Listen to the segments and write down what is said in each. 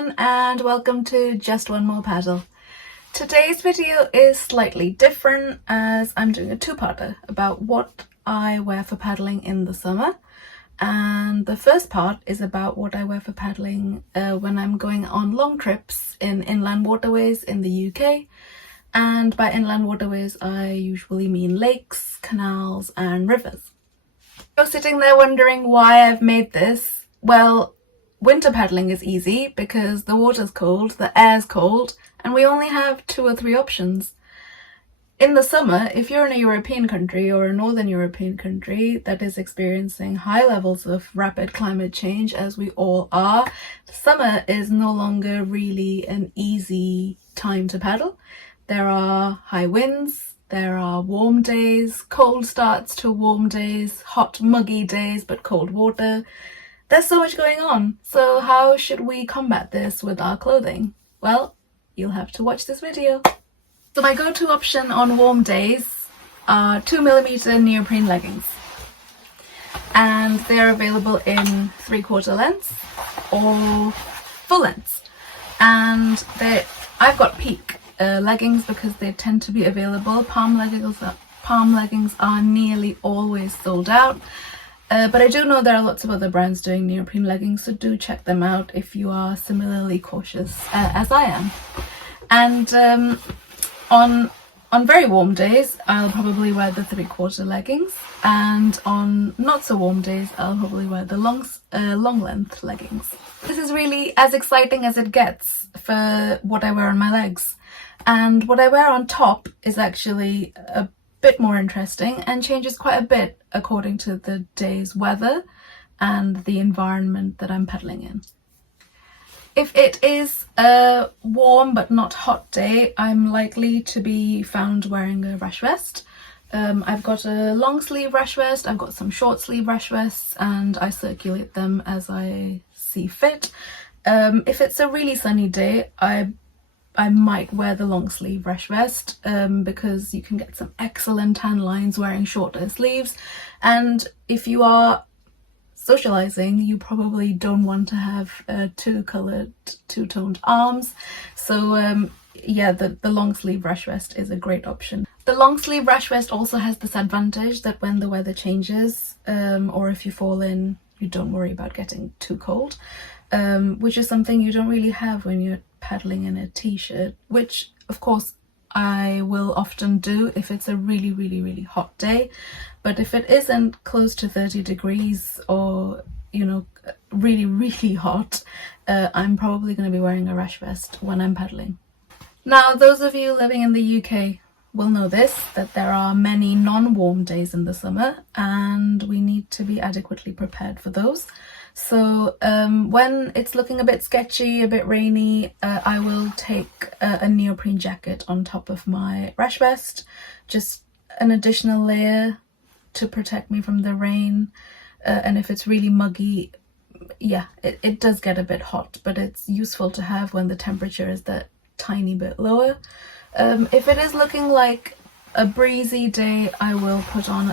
everyone, and welcome to Just One More Paddle. Today's video is slightly different as I'm doing a two-parter about what I wear for paddling in the summer. And the first part is about what I wear for paddling when I'm going on long trips in inland waterways in the UK. And by inland waterways, I usually mean lakes, canals, and rivers. You're sitting there wondering why I've made this. Well, winter paddling is easy because the water's cold, the air's cold, and we only have 2 or 3 options. In the summer, if you're in a European country or a Northern European country that is experiencing high levels of rapid climate change, as we all are, summer is no longer really an easy time to paddle. There are high winds, there are warm days, cold starts to warm days, hot muggy days but cold water. There's so much going on. So how should we combat this with our clothing? Well, you'll have to watch this video. So my go-to option on warm days are 2mm neoprene leggings. And they're available in 3/4 lengths or full lengths. And I've got peak leggings because they tend to be available. Palm leggings are nearly always sold out. But I do know there are lots of other brands doing neoprene leggings, so do check them out if you are similarly cautious as I am. And on very warm days, I'll probably wear the 3/4 leggings, and on not so warm days, I'll probably wear the long length leggings. This is really as exciting as it gets for what I wear on my legs. And what I wear on top is actually a bit more interesting and changes quite a bit according to the day's weather and the environment that I'm paddling in. If it is a warm but not hot day, I'm likely to be found wearing a rash vest. I've got a long sleeve rash vest, I've got some short sleeve rash vests, and I circulate them as I see fit. If it's a really sunny day, I might wear the long sleeve rash vest because you can get some excellent tan lines wearing shorter sleeves, and if you are socializing, you probably don't want to have two-toned arms. So yeah, the long sleeve rash vest is a great option. The long sleeve rash vest also has this advantage that when the weather changes, or if you fall in, you don't worry about getting too cold, which is something you don't really have when you're paddling in a t-shirt, which of course I will often do if it's a really hot day. But if it isn't close to 30 degrees or, you know, really hot, I'm probably going to be wearing a rash vest when I'm paddling. Now, those of you living in the UK will know this, that there are many non-warm days in the summer and we need to be adequately prepared for those. So when it's looking a bit sketchy, a bit rainy, I will take a neoprene jacket on top of my rash vest, just an additional layer to protect me from the rain. And if it's really muggy, yeah, it does get a bit hot, but it's useful to have when the temperature is that tiny bit lower. If it is looking like a breezy day, I will put on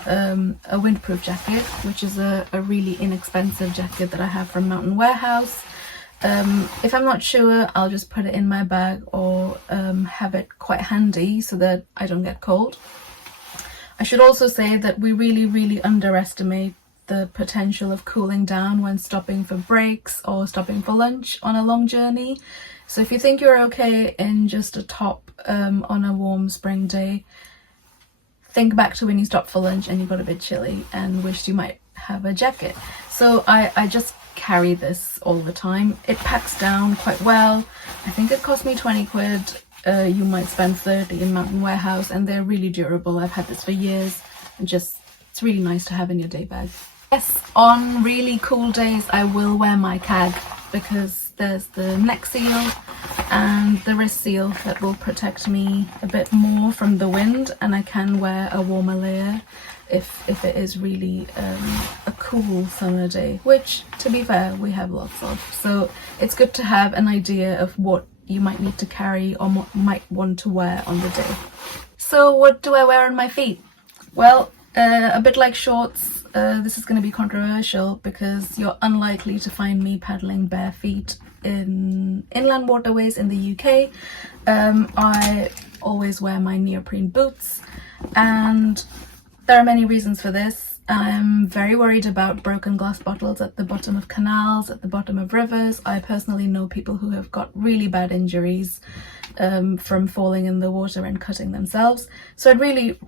a windproof jacket, which is a really inexpensive jacket that I have from Mountain Warehouse. If I'm not sure, I'll just put it in my bag or have it quite handy so that I don't get cold. I should also say that we really underestimate the potential of cooling down when stopping for breaks or stopping for lunch on a long journey. So if you think you're okay in just a top on a warm spring day, think back to when you stopped for lunch and you got a bit chilly and wished you might have a jacket. So I just carry this all the time. It packs down quite well. I think it cost me 20 quid. You might spend 30 in Mountain Warehouse, and they're really durable. I've had this for years, and just it's really nice to have in your day bag. Yes, on really cool days I will wear my CAG because there's the neck seal and the wrist seal that will protect me a bit more from the wind, and I can wear a warmer layer if it is really a cool summer day, which to be fair we have lots of. So it's good to have an idea of what you might need to carry or what you might want to wear on the day. So what do I wear on my feet? Well, a bit like shorts, this is going to be controversial because you're unlikely to find me paddling bare feet in inland waterways in the UK, I always wear my neoprene boots, and there are many reasons for this. I'm very worried about broken glass bottles at the bottom of canals, at the bottom of rivers. I personally know people who have got really bad injuries from falling in the water and cutting themselves. So I'd really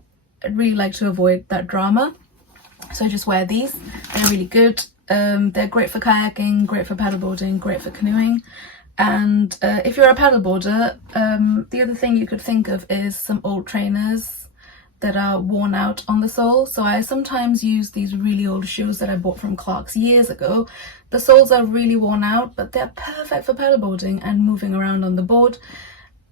like to avoid that drama. So I just wear these. They're really good. They're great for kayaking, great for paddleboarding, great for canoeing. And if you're a paddleboarder, the other thing you could think of is some old trainers that are worn out on the sole. So I sometimes use these really old shoes that I bought from Clark's years ago. The soles are really worn out, but they're perfect for paddleboarding and moving around on the board.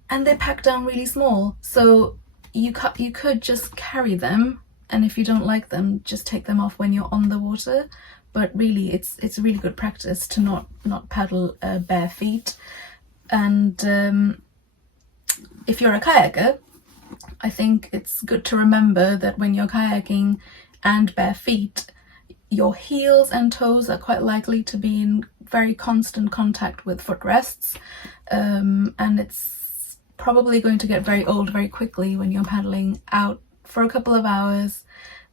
And they pack down really small. So you could just carry them, and if you don't like them, just take them off when you're on the water. But really, it's really good practice to not paddle bare feet. And if you're a kayaker, I think it's good to remember that when you're kayaking and bare feet, your heels and toes are quite likely to be in very constant contact with footrests, and it's probably going to get very old very quickly when you're paddling out for a couple of hours,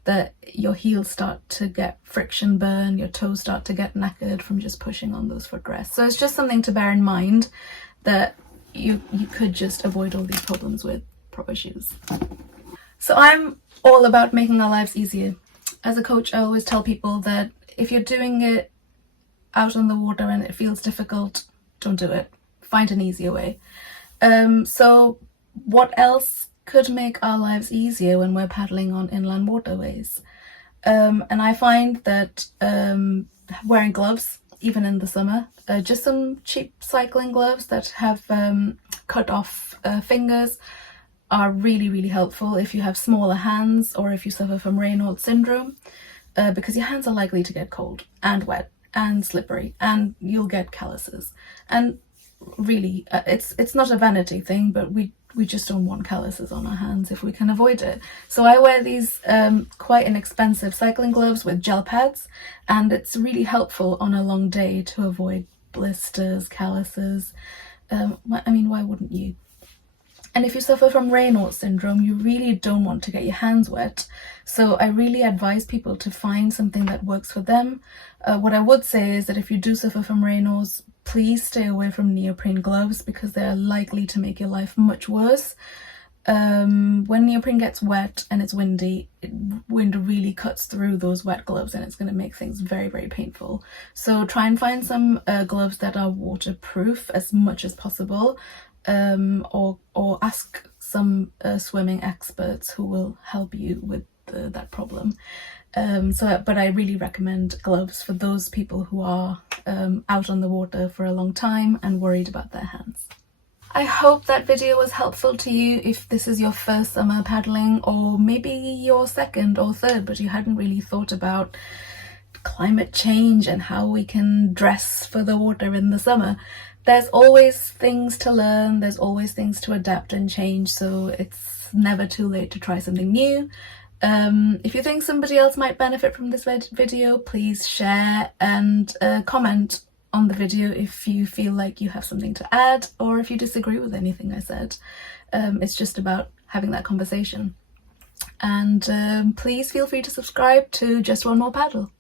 that your heels start to get friction burn, your toes start to get knackered from just pushing on those footrests. So it's just something to bear in mind, that you could just avoid all these problems with proper shoes. So I'm all about making our lives easier. As a coach, I always tell people that if you're doing it out on the water and it feels difficult, don't do it. Find an easier way. So what else could make our lives easier when we're paddling on inland waterways? And I find that wearing gloves, even in the summer, just some cheap cycling gloves that have cut off fingers, are really helpful if you have smaller hands or if you suffer from Raynaud's syndrome, because your hands are likely to get cold and wet and slippery, and you'll get calluses. And really, it's not a vanity thing, but we just don't want calluses on our hands if we can avoid it. So I wear these quite inexpensive cycling gloves with gel pads, and it's really helpful on a long day to avoid blisters, calluses. I mean, why wouldn't you? And if you suffer from Raynaud's syndrome, you really don't want to get your hands wet. So I really advise people to find something that works for them. What I would say is that if you do suffer from Raynaud's, please stay away from neoprene gloves, because they're likely to make your life much worse. When neoprene gets wet and it's windy, wind really cuts through those wet gloves, and it's going to make things very painful. So try and find some gloves that are waterproof as much as possible. Or ask some swimming experts who will help you with that problem. But I really recommend gloves for those people who are out on the water for a long time and worried about their hands. I hope that video was helpful to you if this is your first summer paddling, or maybe your second or third, but you hadn't really thought about climate change and how we can dress for the water in the summer. There's always things to learn, there's always things to adapt and change, so it's never too late to try something new. If you think somebody else might benefit from this video, please share and comment on the video if you feel like you have something to add, or if you disagree with anything I said. It's just about having that conversation. And please feel free to subscribe to Just One More Paddle.